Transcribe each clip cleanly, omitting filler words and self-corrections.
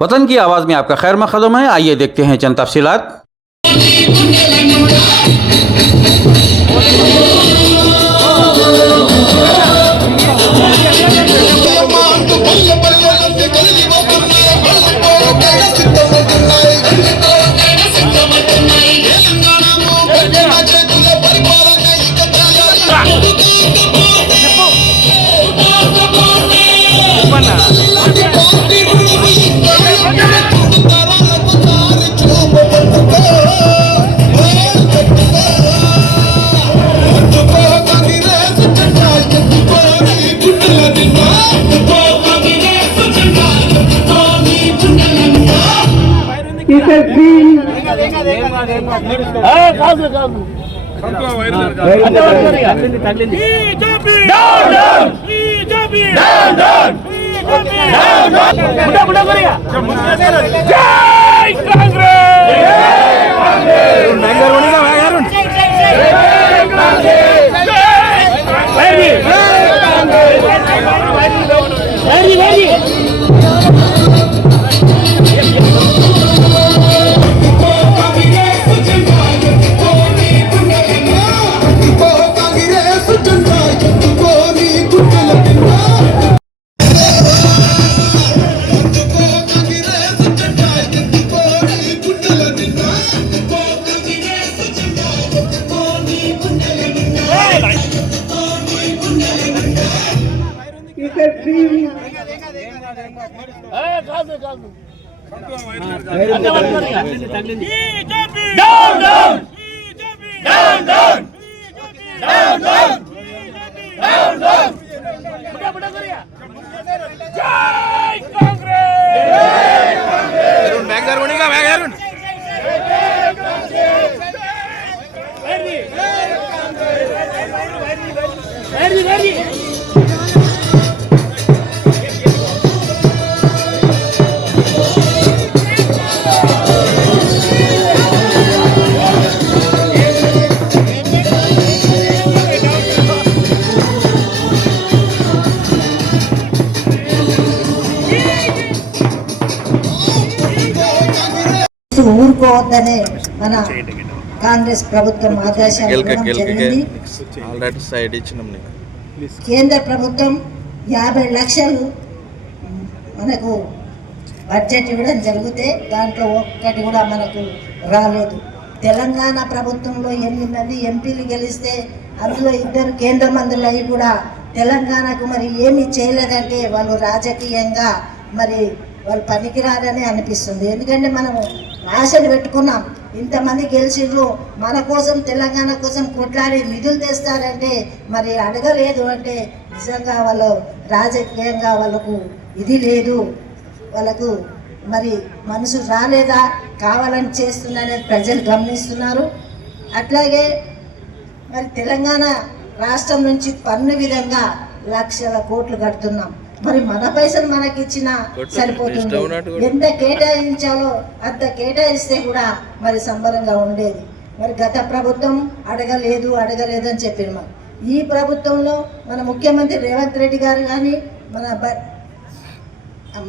वतन की आवाज़ में आपका खैर मकदम है। आइए देखते हैं चंद तफसीलात। ఊరుకోవద్దనే మన కాంగ్రెస్ ప్రభుత్వం ఆదేశాలు ఇవ్వడం జరిగింది. కేంద్ర ప్రభుత్వం 50 లక్షలు మనకు బడ్జెట్ ఇవ్వడం జరిగితే దాంట్లో ఒక్కటి కూడా మనకు రాలేదు. తెలంగాణ ప్రభుత్వంలో 8 మంది ఎంపీలు గెలిస్తే అందులో 2 కేంద్ర మంత్రులు అయి కూడా తెలంగాణకు మరి ఏమీ చేయలేదంటే వాళ్ళు రాజకీయంగా మరి వాళ్ళు పనికిరారని అనిపిస్తుంది. ఎందుకంటే మనం ఆశలు పెట్టుకున్నాం, ఇంతమంది గెలిచిండ్రు, మన కోసం తెలంగాణ కోసం కొట్లాడి నిధులు తెస్తారంటే మరి అడగలేదు అంటే నిజంగా వాళ్ళు రాజకీయంగా వాళ్ళకు ఇది లేదు, వాళ్ళకు మరి మనసు రాలేదా, కావాలని చేస్తుందనేది ప్రజలు గమనిస్తున్నారు. అట్లాగే మరి తెలంగాణ రాష్ట్రం నుంచి పన్ను విధంగా లక్షల కోట్లు కడుతున్నాం. మరి మన పైసలు మనకి ఇచ్చినా సరిపోతుంది, ఎంత కేటాయించాలో అంత కేటాయిస్తే కూడా మరి సంబరంగా ఉండేది. మరి గత ప్రభుత్వం అడగలేదు అని చెప్పారు. ఈ ప్రభుత్వంలో మన ముఖ్యమంత్రి రేవంత్ రెడ్డి గారు కానీ మన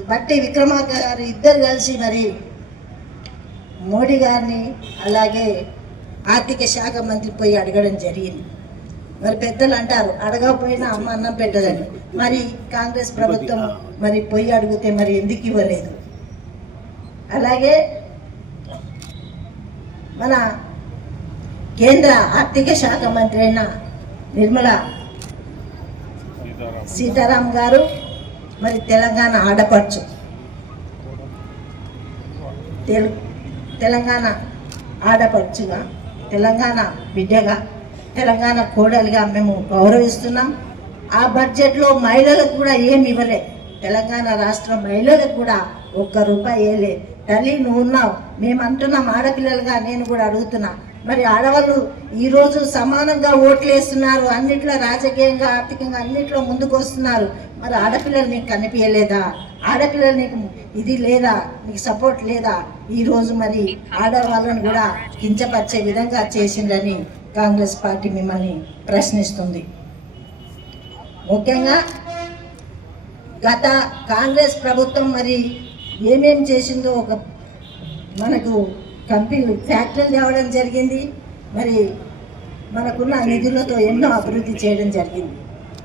బట్టి విక్రమార్క గారు ఇద్దరు కలిసి మరి మోడీ గారిని అలాగే ఆర్థిక శాఖ మంత్రి పోయి అడగడం జరిగింది. మరి పెద్దలు అంటారు అడగకపోయినా అమ్మ అన్నం పెట్టదని. మరి కాంగ్రెస్ ప్రభుత్వం మరి పోయి అడిగితే మరి ఎందుకు ఇవ్వలేదు? అలాగే మన కేంద్ర ఆర్థిక శాఖ మంత్రి అయిన నిర్మలా సీతారాం గారు మరి తెలంగాణ ఆడపడుచు, తెలంగాణ ఆడపడుచుగా, తెలంగాణ బిడ్డగా, తెలంగాణ కోడలిగా మేము గౌరవిస్తున్నాం. ఆ బడ్జెట్లో మహిళలకు కూడా ఏమి ఇవ్వలే. తెలంగాణ రాష్ట్ర మహిళలకు కూడా ₹1 వేయలే. తల్లి నువ్వు ఉన్నావు, మేము అంటున్నాం ఆడపిల్లలుగా, నేను కూడా అడుగుతున్నా. మరి ఆడవాళ్ళు ఈరోజు సమానంగా ఓట్లు వేస్తున్నారు, అన్నిట్లో రాజకీయంగా ఆర్థికంగా అన్నిట్లో ముందుకు వస్తున్నారు. మరి ఆడపిల్లలు నీకు కనిపించలేదా? ఆడపిల్లలు నీకు ఇది లేదా? నీకు సపోర్ట్ లేదా? ఈరోజు మరి ఆడవాళ్ళను కూడా కించపరిచే విధంగా చేసిందని కాంగ్రెస్ పార్టీ మిమ్మల్ని ప్రశ్నిస్తుంది. ముఖ్యంగా గత కాంగ్రెస్ ప్రభుత్వం మరి ఏమేం చేసిందో ఒక మనకు కంపెనీలు ఫ్యాక్టరీలు తేవడం జరిగింది. మరి మనకున్న నిధులతో ఎన్నో అభివృద్ధి చేయడం జరిగింది.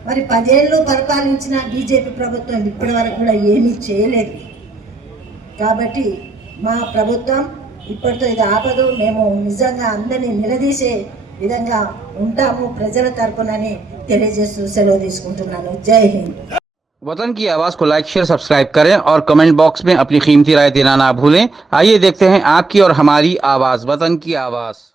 మరి 10 ఏళ్ళు పరిపాలించిన బీజేపీ ప్రభుత్వం ఇప్పటి వరకు కూడా ఏమీ చేయలేదు. కాబట్టి మా ప్రభుత్వం ఇప్పటితో ఇది ఆపదు. మేము నిజంగా అందరినీ నిలదీసే విధంగా ఉంటాము ప్రజల తరపునని తెలియజేస్తూ సెలవు తీసుకుంటున్నాను. జై హింద్. वतन की आवाज़ को लाइक शेयर सब्सक्राइब करें और कमेंट बॉक्स में अपनी कीमती राय देना ना भूलें। आइए देखते हैं आपकी और हमारी आवाज़, वतन की आवाज़।